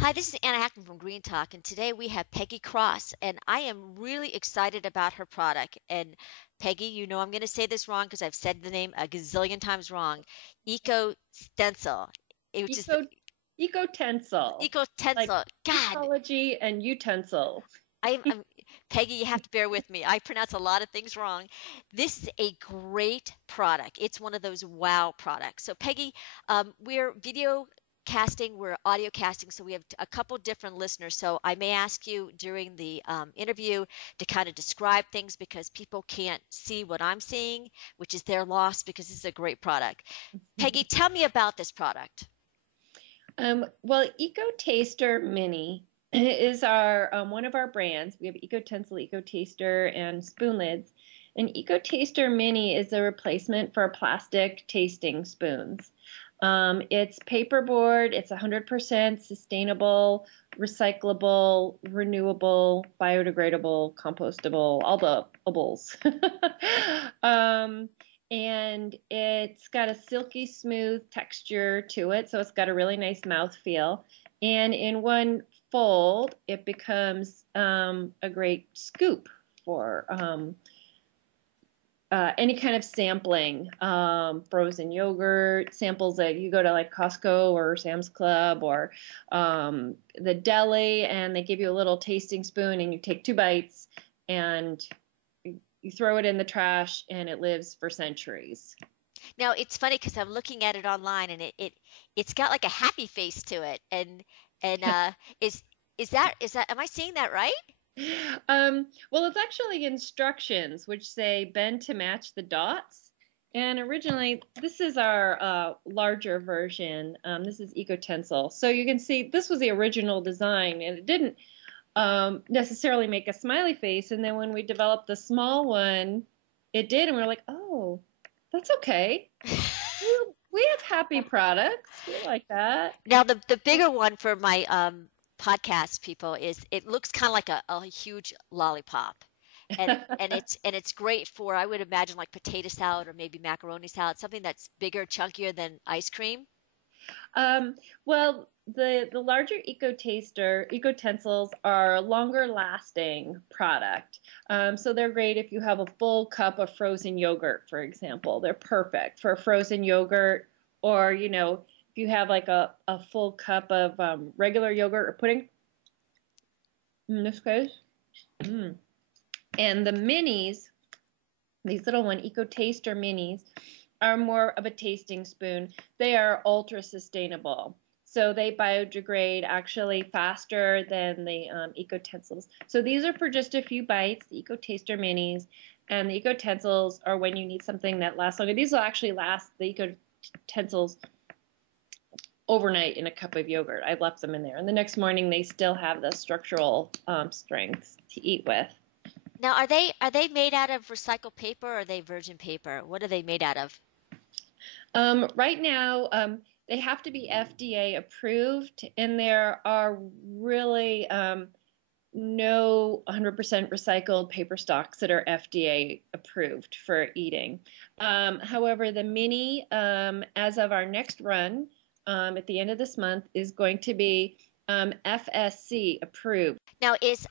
Hi, this is Anna Hackman from Green Talk, and today we have Peggy Cross, and I am really excited about her product. And Peggy, you know I'm going to say this wrong because I've said the name a gazillion times wrong. Eco Stencil, which is Eco Ecotensil, Eco like Tencil. God, ecology and utensil. I'm Peggy. You have to bear with me. I pronounce a lot of things wrong. This is a great product. It's one of those wow products. So Peggy, we're video casting, we're audio casting, so we have a couple different listeners. So I may ask you during the interview to kind of describe things because people can't see what I'm seeing, which is their loss because this is a great product. Peggy, tell me about this product. Well, Eco Taster Mini is our one of our brands. We have Ecotensil, Eco Taster, and spoon lids. And Eco Taster Mini is a replacement for plastic tasting spoons. It's paperboard. It's 100% sustainable, recyclable, renewable, biodegradable, compostable, all the ables. um, and it's got a silky smooth texture to it, so it's got a really nice mouth feel. And in one fold, it becomes a great scoop for any kind of sampling, frozen yogurt samples that you go to like Costco or Sam's Club or the deli, and they give you a little tasting spoon, and you take 2 bites, and you throw it in the trash, and it lives for centuries. Now it's funny because I'm looking at it online and it's got like a happy face to it and is that am I seeing that right? Well, it's actually instructions which say bend to match the dots. And originally, this is our larger version. This is Ecotencil. So you can see this was the original design, and it didn't necessarily make a smiley face. And then when we developed the small one, it did, and we are like, oh, that's okay. We have happy products. We like that. Now the bigger one for my podcast people is it looks kind of like a huge lollipop. And it's great for I would imagine like potato salad or maybe macaroni salad, something that's bigger, chunkier than ice cream. Well, the larger Ecotensils are a longer lasting product. So they're great if you have a full cup of frozen yogurt, for example. They're perfect for frozen yogurt, or if you have like a full cup of regular yogurt or pudding, in this case. Mm. And the minis, these little one Eco Taster minis, are more of a tasting spoon. They are ultra sustainable. So they biodegrade actually faster than the Ecotensils. So these are for just a few bites, the Eco Taster minis, and the Ecotensils are when you need something that lasts longer. These will actually last the Ecotensils overnight in a cup of yogurt. I've left them in there, and the next morning they still have the structural strength to eat with. Now are they made out of recycled paper or are they virgin paper? What are they made out of? Right now, they have to be FDA approved, and there are really no 100% recycled paper stocks that are FDA approved for eating. However, the mini, as of our next run at the end of this month, is going to be FSC approved. Now is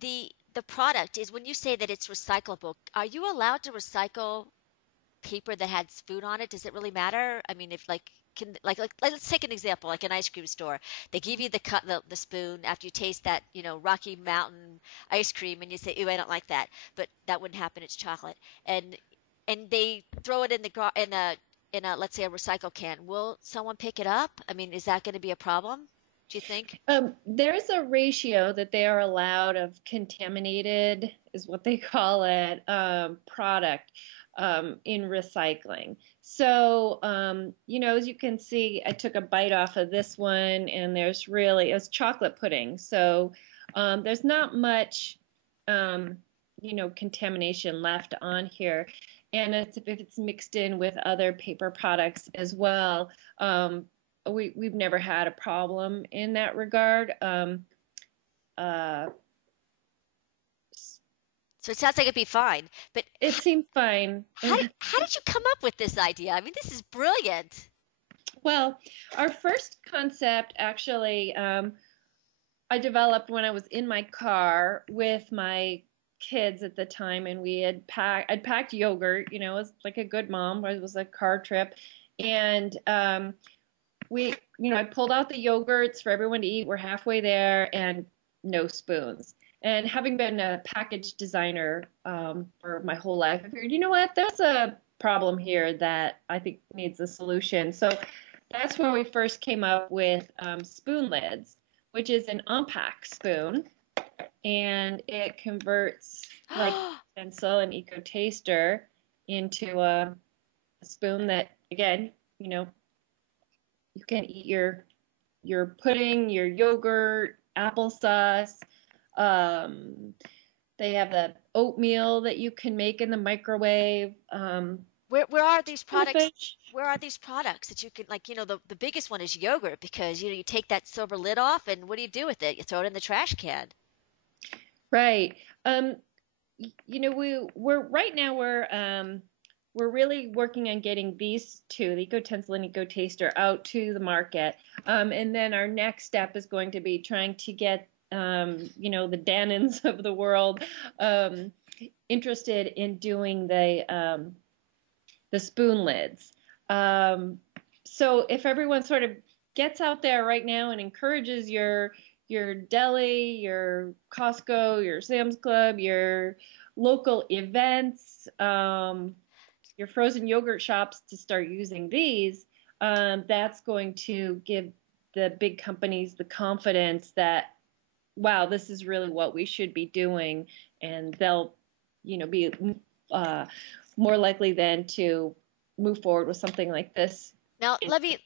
the product is when you say that it's recyclable, are you allowed to recycle paper that has food on it? Does it really matter? I mean, if like can like let's take an example, like an ice cream store. They give you the spoon after you taste that, Rocky Mountain ice cream and you say, "Ooh, I don't like that." But that wouldn't happen, it's chocolate. And they throw it in in a let's say a recycle can. Will someone pick it up? I mean, is that going to be a problem? Do you think? There's a ratio that they are allowed of contaminated, is what they call it, product in recycling. So, as you can see, I took a bite off of this one, and it's chocolate pudding. So, there's not much, contamination left on here. And if it's mixed in with other paper products as well, we've never had a problem in that regard. Uh, So it sounds like it'd be fine. But it seemed fine. how did you come up with this idea? I mean, this is brilliant. Well, our first concept actually I developed when I was in my car with my kids at the time, and I'd packed yogurt, you know, as like a good mom. It was a car trip, and I pulled out the yogurts for everyone to eat. We're halfway there, and no spoons. And having been a package designer for my whole life, I figured, you know what, there's a problem here that I think needs a solution. So that's where we first came up with spoon lids, which is an unpack spoon, and it converts like pencil and Eco Taster into a spoon that, again, you know, you can eat your pudding, your yogurt, applesauce. Um, they have the oatmeal that you can make in the microwave. Where are these products? Fish. Where are these products that you can like, the biggest one is yogurt because you take that silver lid off and what do you do with it? You throw it in the trash can. Right. We're right now we're really working on getting these two, the Ecotensil and Eco Taster, out to the market. And then our next step is going to be trying to get the Dannons of the world interested in doing the spoon lids. So if everyone sort of gets out there right now and encourages your deli, your Costco, your Sam's Club, your local events, your frozen yogurt shops to start using these, that's going to give the big companies the confidence that, wow, this is really what we should be doing, and they'll, be more likely then to move forward with something like this. Now,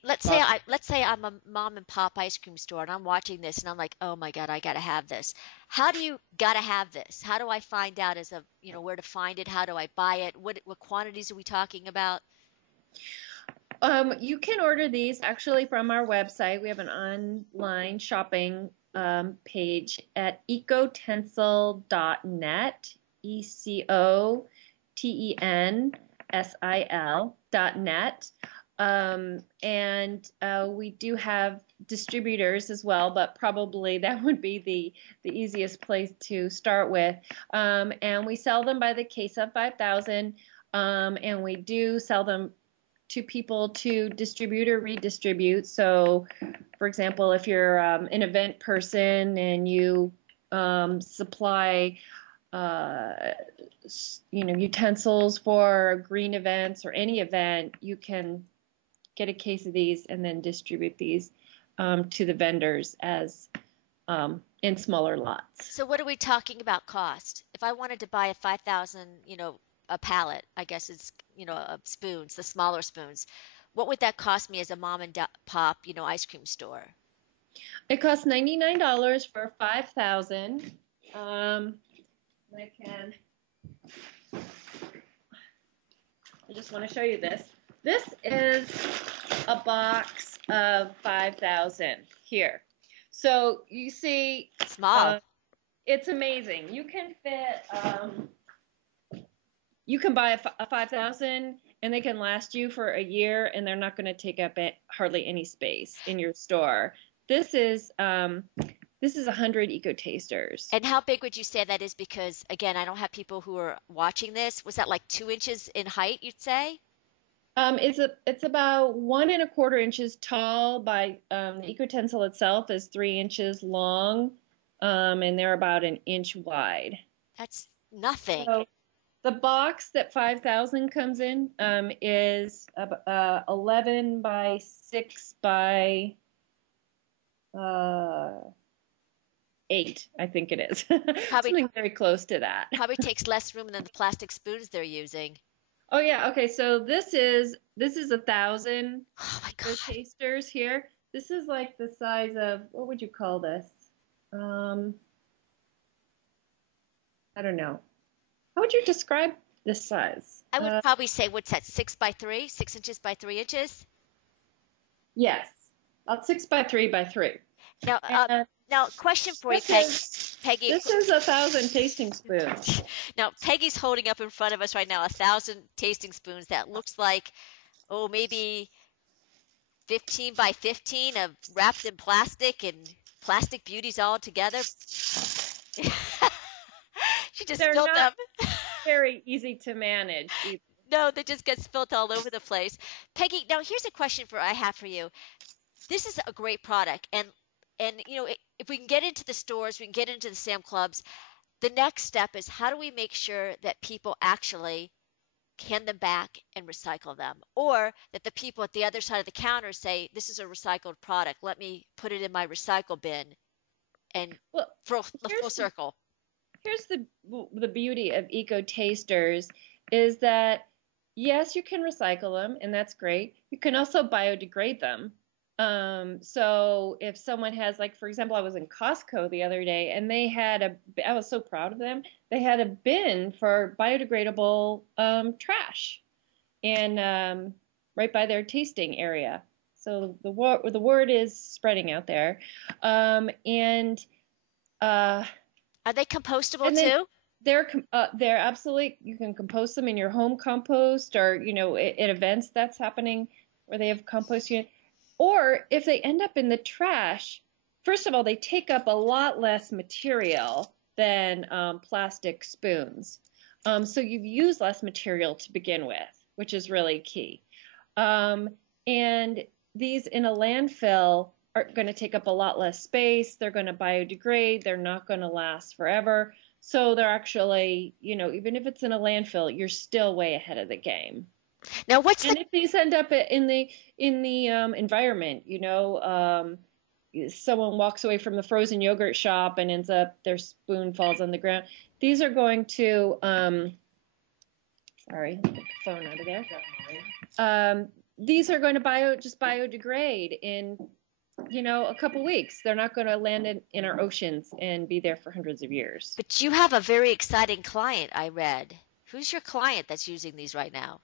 let's say I'm a mom and pop ice cream store and I'm watching this and I'm like, "Oh my God, I gotta have this." How do you gotta have this? How do I find out where to find it? How do I buy it? What quantities are we talking about? You can order these actually from our website. We have an online shopping page at ecotensil.net, ECOTENSIL.net. We do have distributors as well, but probably that would be the easiest place to start with. And we sell them by the case of 5,000, and we do sell them to people to distribute or redistribute. So, for example, if you're an event person and you supply utensils for green events or any event, you can get a case of these and then distribute these to the vendors as in smaller lots. So what are we talking about cost? If I wanted to buy a 5,000, a pallet, I guess it's, of spoons, the smaller spoons, what would that cost me as a mom and pop, ice cream store? It costs $99 for 5,000. I just want to show you this. This is a box of 5,000 here. So you see, small. It's amazing. You can fit, you can buy a 5,000 and they can last you for a year and they're not going to take up hardly any space in your store. This is 100 Eco Tasters. And how big would you say that is? Because again, I don't have people who are watching this. Was that like 2 inches in height, you'd say? It's about 1¼ inches tall by the Ecotensil itself is 3 inches long, and they're about an inch wide. That's nothing. So the box that 5,000 comes in is 11 by 6 by 8, I think it is. Something very close to that. Probably takes less room than the plastic spoons they're using. Oh yeah, okay. So this is 1,000 tasters here. This is like the size of, what would you call this? I don't know. How would you describe this size? I would probably say, what's that, 6 by 3? 6 inches by 3 inches? Yes, about 6 by 3 by 3. Now, question for you, Peggy. This is 1,000 tasting spoons. Now, Peggy's holding up in front of us right now 1,000 tasting spoons that looks like, maybe 15 by 15 of wrapped in plastic and plastic beauties all together. She just They're spilled not them. very easy to manage either. No, they just get spilt all over the place. Peggy, now here's a question for I have for you. This is a great product, and if we can get into the stores, we can get into the Sam Clubs. The next step is how do we make sure that people actually hand them back and recycle them, or that the people at the other side of the counter say, "This is a recycled product. Let me put it in my recycle bin," and Well, full the full here's the circle. here's the beauty of eco tasters is that yes, you can recycle them, and that's great. You can also biodegrade them. So if someone has, like, for example, I was in Costco the other day, and I was so proud of them. They had a bin for biodegradable trash, and right by their tasting area. So the word is spreading out there, and uh, Are they compostable and then too? they're absolutely, you can compost them in your home compost, or at events that's happening where they have compost unit. Or if they end up in the trash, first of all, they take up a lot less material than plastic spoons. So you use less material to begin with, which is really key. And these in a landfill are going to take up a lot less space. They're going to biodegrade. They're not going to last forever. So they're actually, even if it's in a landfill, you're still way ahead of the game. Now, what's the And if these end up in the environment, someone walks away from the frozen yogurt shop and ends up their spoon falls on the ground. These are going to sorry, get the phone out of there. These are going to just biodegrade in a couple weeks. They're not going to land in our oceans and be there for hundreds of years. But you have a very exciting client, I read. Who's your client that's using these right now?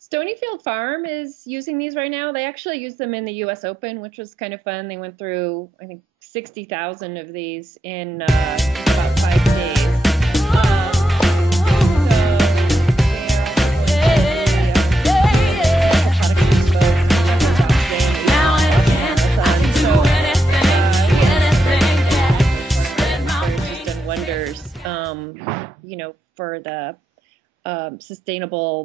Stonyfield Farm is using these right now. They actually used them in the U.S. Open, which was kind of fun. They went through, I think, 60,000 of these in about 5 days. Wonders, for the sustainable